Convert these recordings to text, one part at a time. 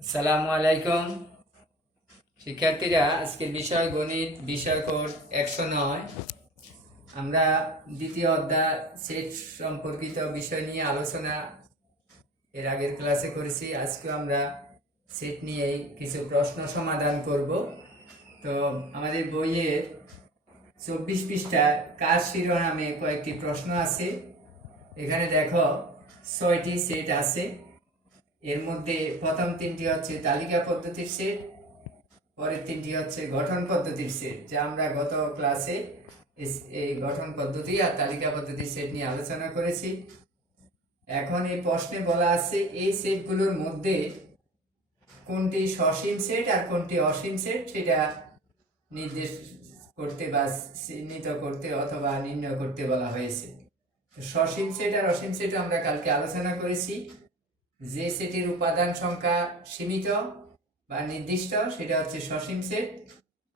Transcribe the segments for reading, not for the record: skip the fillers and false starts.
আসসালামু আলাইকুম শিক্ষার্থীরা, আজকের বিষয় গণিত, বিষয় কোড 109। আমরা দ্বিতীয় অধ্যায় সেট সম্পর্কিত বিষয় নিয়ে আলোচনা এর আগের ক্লাসে করেছি। আজকে আমরা সেট নিয়েই কিছু প্রশ্ন সমাধান করব। তো আমাদের বইয়ের 24 পৃষ্ঠায় কাজ শিরোনামে কয়েকটি প্রশ্ন আছে। এখানে দেখো 6টি সেট আছে। এর মধ্যে প্রথম 3টি হচ্ছে তালিকা পদ্ধতির সেট, পরের 3টি হচ্ছে গঠন পদ্ধতির সেট, যা আমরা গত ক্লাসে এই গঠন পদ্ধতি আর তালিকা পদ্ধতির সেট নিয়ে আলোচনা করেছি। এখন এই প্রশ্নে বলা আছে এই সেটগুলোর মধ্যে কোনটি সসীম সেট আর কোনটি অসীম সেট সেটা নির্দেশ করতে বা চিহ্নিত করতে অথবা নির্ণয় করতে বলা হয়েছে। সসীম সেট আর অসীম সেট আমরা কালকে আলোচনা করেছি। যে সেটের উপাদান সংখ্যা সীমিত বা নির্দিষ্ট সেটা হচ্ছে সসীম সেট,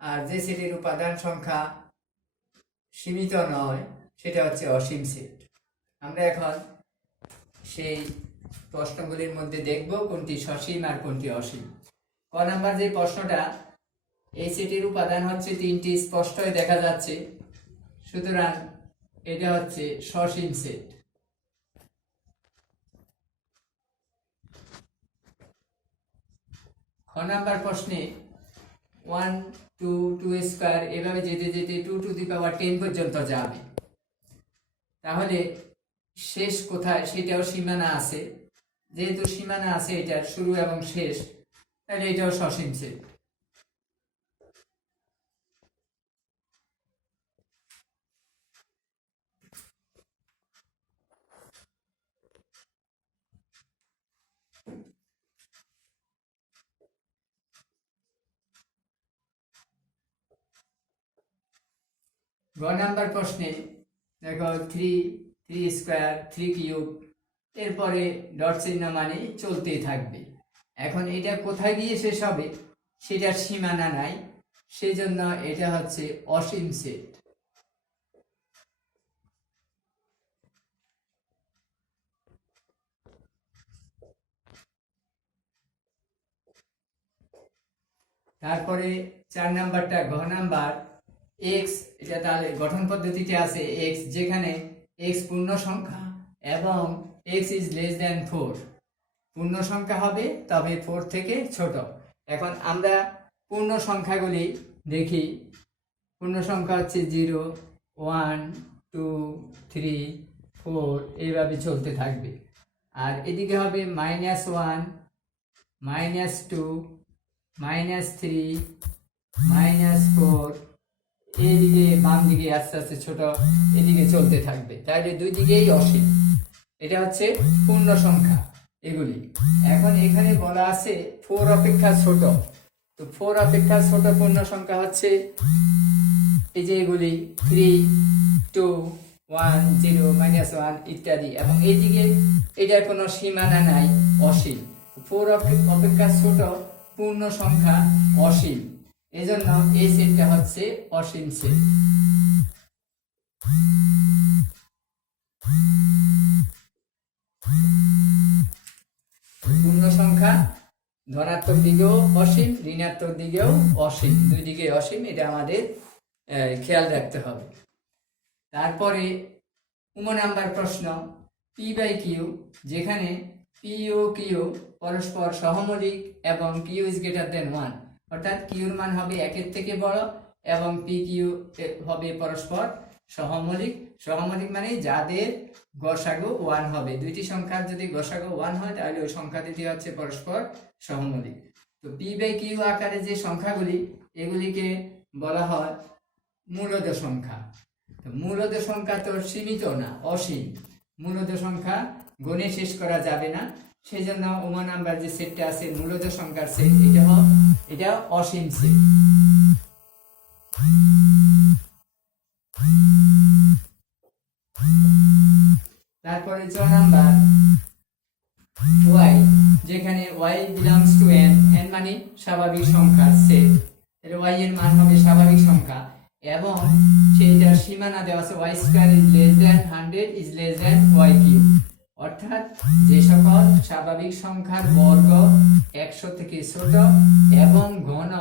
আর যে সেটের উপাদান সংখ্যা সীমিত নয় সেটা হচ্ছে অসীম সেট। আমরা এখন সেই প্রশ্নগুলির মধ্যে দেখব কোনটি সসীম আর কোনটি অসীম। ক নাম্বার যে প্রশ্নটা, এই সেটের উপাদান হচ্ছে 3টি, স্পষ্টই দেখা যাচ্ছে, সুতরাং এটা হচ্ছে সসীম সেট। খ নাম্বার প্রশ্নে 1 2 2 স্কয়ার এভাবে যেতে যেতে 2 টু দি পাওয়ার 10 পর্যন্ত যাবে, তাহলে শেষ কোথায় সেটাও সীমানা আছে। যেহেতু সীমানা আছে এটার শুরু এবং শেষ, তাহলে এটাও সসীম সেট। গ নাম্বার প্রশ্নে দেখো 3 স্কয়ার 3 কিউব, এরপরে ডট চিহ্ন মানে চলতেই থাকবে। এখন এটা কোথায় গিয়ে শেষ হবে সেটার সীমানা নাই, সেই জন্য এটা হচ্ছে অসীম সেট। তারপরে 4 নাম্বারটা, ঘ নাম্বার, এক্স, এটা তাহলে গঠন পদ্ধতিতে আছে এক্স, যেখানে এক্স পূর্ণ সংখ্যা এবং এক্স ইজ লেস দ্যান 4। পূর্ণ সংখ্যা হবে তবে 4 থেকে ছোট। এখন আমরা পূর্ণ সংখ্যাগুলি দেখি। পূর্ণ সংখ্যা হচ্ছে 0 1 2 3 4, এইভাবে চলতে থাকবে। আর এদিকে হবে -1 -2 -3 -4, এইদিকে বাম দিকে আস্তে আস্তে ছোট, এদিকে চলতে থাকবে। তাহলে দুই দিকেই অসীম। এটা হচ্ছে পূর্ণ সংখ্যা এগুলি। এখন এখানে বলা আছে 4 অপেক্ষা ছোট, তো 4 অপেক্ষা ছোট পূর্ণ সংখ্যা হচ্ছে এই যে এগুলি 3 2 1 0 -1 ইত্যাদি, এবং এইদিকে এটার কোনো সীমানা নাই, অসীম। 4 অপেক্ষা ছোট পূর্ণ সংখ্যা অসীম, এজন্য এই সেটটা হচ্ছে অসীম সেট। পূর্ণ সংখ্যা ধনাত্মক দিকেও অসীম, ঋণাত্মক দিকেও অসীম, দুই দিকে অসীম, এটা আমাদের খেয়াল রাখতে হবে। তারপরে 9 নাম্বার প্রশ্ন, পি বাই কিউ, যেখানে পি ও কিউ পরস্পর সহমৌলিক এবং কিউ ইজ গ্রেটার দেন 1, অর্থাৎ কিউর মান হবে 1-এর থেকে বড় এবং পি কিউ হবে পরস্পর সহমৌলিক। সহমৌলিক মানে যাদের গসাগু 1 হবে। দুইটি সংখ্যার যদি গসাগু 1 হয় তাহলে ওই সংখ্যা দুটি হচ্ছে পরস্পর সহমৌলিক। তো পি বাই কিউ আকারে যে সংখ্যাগুলি, এগুলিকে বলা হয় মূলদ সংখ্যা। তো মূলদ সংখ্যা তো সীমিত না, অসীম। মূলদ সংখ্যা গণে শেষ করা যাবে না, সেই জন্য 9 নাম্বার যে সেটটা আছে মূলদ সংখ্যার সেট, এটা অসীম সেট। তারপরে 6 নাম্বার, y, যেখানে y belongs to n, n মানে স্বাভাবিক সংখ্যার সেট, তাহলে y এর মান হবে স্বাভাবিক সংখ্যা এবং সেইটার সীমানা দেওয়া আছে y square is less than 100 is less than y cube. অর্থাৎ যে সকল স্বাভাবিক সংখ্যার বর্গ 100 থেকে ছোট এবং ঘন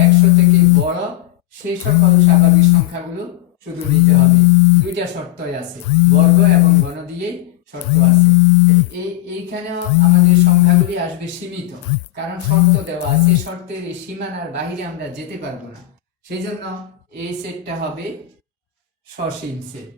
100 থেকে বড় সেই সকল স্বাভাবিক সংখ্যাগুলো শুধু নিতে হবে। দুইটা শর্তই আছে, বর্গ এবং ঘন দিয়ে শর্ত আছে। এইখানেও আমাদের সংখ্যাগুলি আসবে সীমিত, কারণ শর্ত দেওয়া আছে, শর্তের এই সীমানার বাহিরে আমরা যেতে পারবো না। সেই জন্য এই সেটটা হবে সসীম সেট।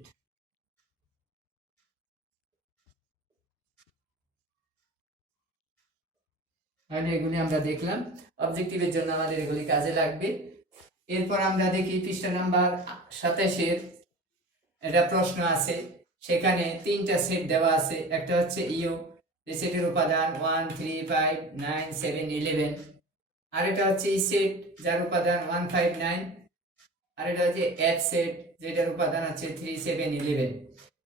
তাহলে এগুলি আমরা দেখলাম, অবজেক্টিভের জন্য আমাদের এগুলি কাজে লাগবে। এরপর আমরা দেখি পৃষ্ঠা নাম্বার 27-এর একটা প্রশ্ন আছে, সেখানে তিনটা সেট দেওয়া আছে। একটা হচ্ছে ইউ, যে সেটের উপাদান 1 3 5 9 7 11, আর এটা হচ্ছে ই সেট যার উপাদান 1 5 9, আর এটা হচ্ছে এফ সেট যেটার উপাদান হচ্ছে 3 7 11।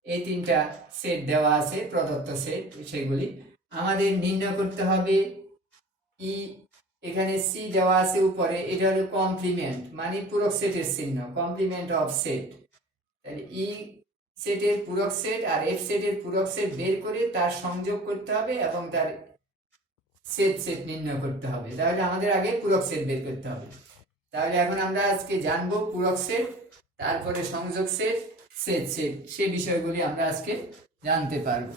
এই তিনটা সেট দেওয়া আছে, প্রদত্ত সেট। সেগুলি আমাদের নির্ণয় করতে হবে। ই এখানে সি দেওয়া আছে উপরে, এটা হলো কমপ্লিমেন্ট, মানে পূরক সেটের চিহ্ন, কমপ্লিমেন্ট অফ সেট। তাহলে ই সেটের পূরক সেট আর এফ সেটের পূরক সেট বের করে তার সংযোগ করতে হবে এবং তার সেট নির্ণয় করতে হবে। তাহলে আমাদের আগে পূরক সেট বের করতে হবে। তাহলে এখন আমরা আজকে জানবো পূরক সেট, তারপরে সংযোগ সেট, সেট সে বিষয়গুলি আমরা আজকে জানতে পারবো।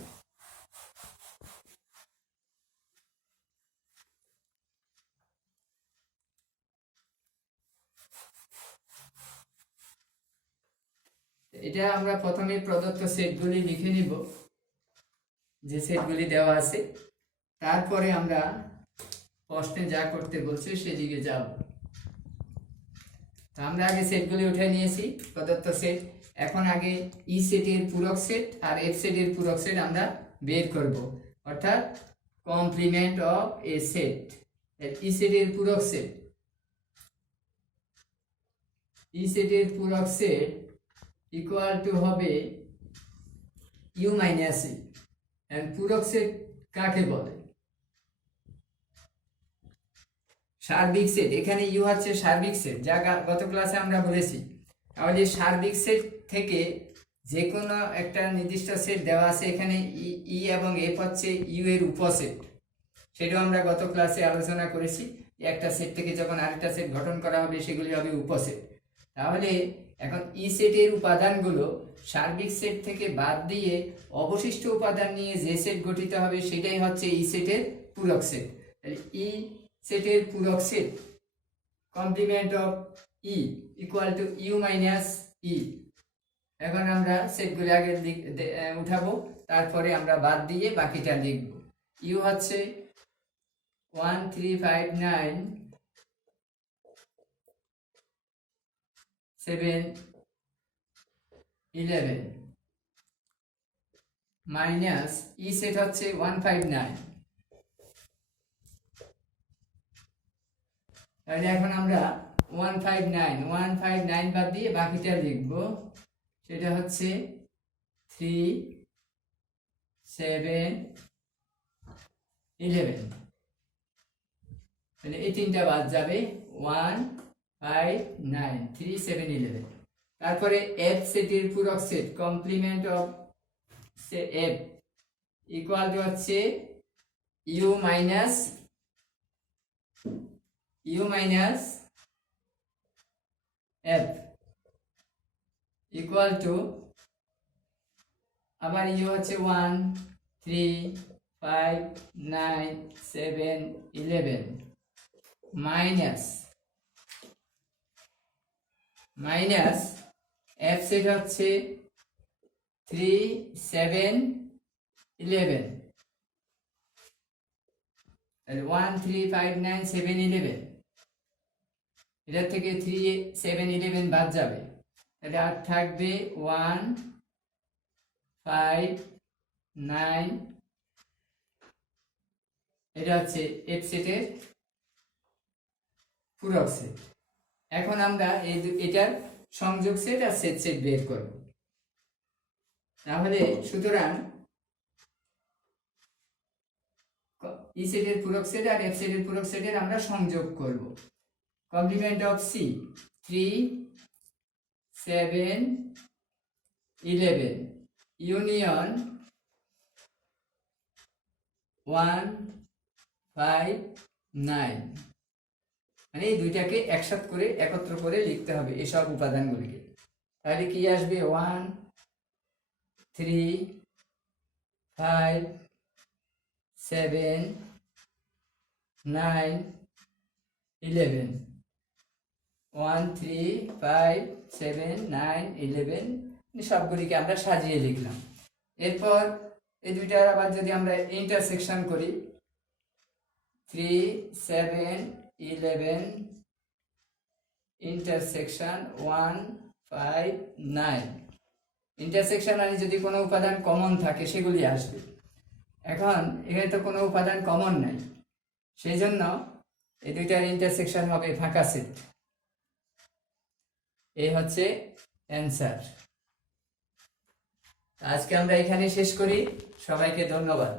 এটা আমরা প্রথমে প্রদত্ত সেটগুলি লিখে নিব, যে সেটগুলি দেওয়া আছে, তারপরে আমরা প্রশ্নে যা করতে বলছে সেদিকে যাব। তো আমরা আগে সেটগুলি উঠে নিয়েছি, প্রদত্ত সেট। এখন আগে ই সেটের পূরক সেট আর এফ সেটের পূরক সেট আমরা বের করব, অর্থাৎ complement of a set. E সেটের পূরক সেট, ই সেটের পূরক সেট ইকুয়াল টু হবে ইউ মাইনাস ই। এন্ড পূরক সেট কাকে বলে? সার্বিক সেট। এখানে ইউ হচ্ছে সার্বিক সেট, যা গত ক্লাসে আমরা বলেছি। তাহলে সার্বিক সেট থেকে যে কোনো একটা নির্দিষ্ট সেট দেওয়া আছে, এখানে ই এবং এফ হচ্ছে ইউ এর উপসেট। সেটাও আমরা গত ক্লাসে আলোচনা করেছি। একটা সেট থেকে যখন আরেকটা সেট গঠন করা হবে সেগুলি হবে উপসেট। তাহলে এখন ই সেটের উপাদানগুলো সার্বিক সেট থেকে বাদ দিয়ে অবশিষ্ট উপাদান নিয়ে যে সেট গঠিত হবে সেটাই হচ্ছে ই সেটের পূরক সেট। তাহলে ই সেটের পূরক set complement of E equal to U minus E. এখন আমরা সেটগুলি আগে উঠাবো, তারপরে আমরা বাদ দিয়ে বাকিটা লিখব। ইউ হচ্ছে 1 3 5 9 7 11 মাইনাস ই সেট হচ্ছে 1 5 9। তাহলে এখন আমরা 1 5 9 বাদ দিয়ে বাকিটা লিখব, সেটা হচ্ছে 3 7 11। তাহলে এই তিনটা বাদ যাবে, 1 5 9 3 7 11। তারপরে এফ সেটের পূরক set complement of F equal to হচ্ছে U minus F equal to, আবার ইউ হচ্ছে 1 3 5 9 7 11 মাইনাস এফ সেট হচ্ছে 3 7 11। তাহলে 1 3 5 9 7 11, এটা থেকে 3 7 11 বাদ যাবে, তাহলে আর থাকবে 1 5 9। এটা হচ্ছে এফ সেটের পূরক সেট। এখন আমরা এটার সংযোগ সেট আর সেট বের করব। তাহলে সুতরাং ই সেটের পূরক সেট আর এফ সেটের পূরক সেটের আমরা সংযোগ করব। কমপ্লিমেন্ট অফ সি 3 7 11 ইউনিয়ন 1 5 9, মানে এই দুইটাকে একসাথে করে একত্র করে লিখতে হবে এসব উপাদানগুলিকে। তাহলে কি আসবে? 1 3 5 7 9 11, 1 3 5 7 9 11, সবগুলিকে আমরা সাজিয়ে লিখলাম। এরপর এই দুইটার আবার যদি আমরা ইন্টারসেকশন করি, 3 7 11 ইন্টারসেকশন 1 5 9, ইন্টারসেকশন মানে যদি কোনো উপাদান কমন থাকে সেগুলি আসবে। এখন এখানে তো কোনো উপাদান কমন নাই, সেই জন্য এই দুইটার ইন্টারসেকশন হবে ফাঁকা সেট। এই হচ্ছে অ্যান্সার। আজকে আমরা এখানে শেষ করি। সবাইকে ধন্যবাদ।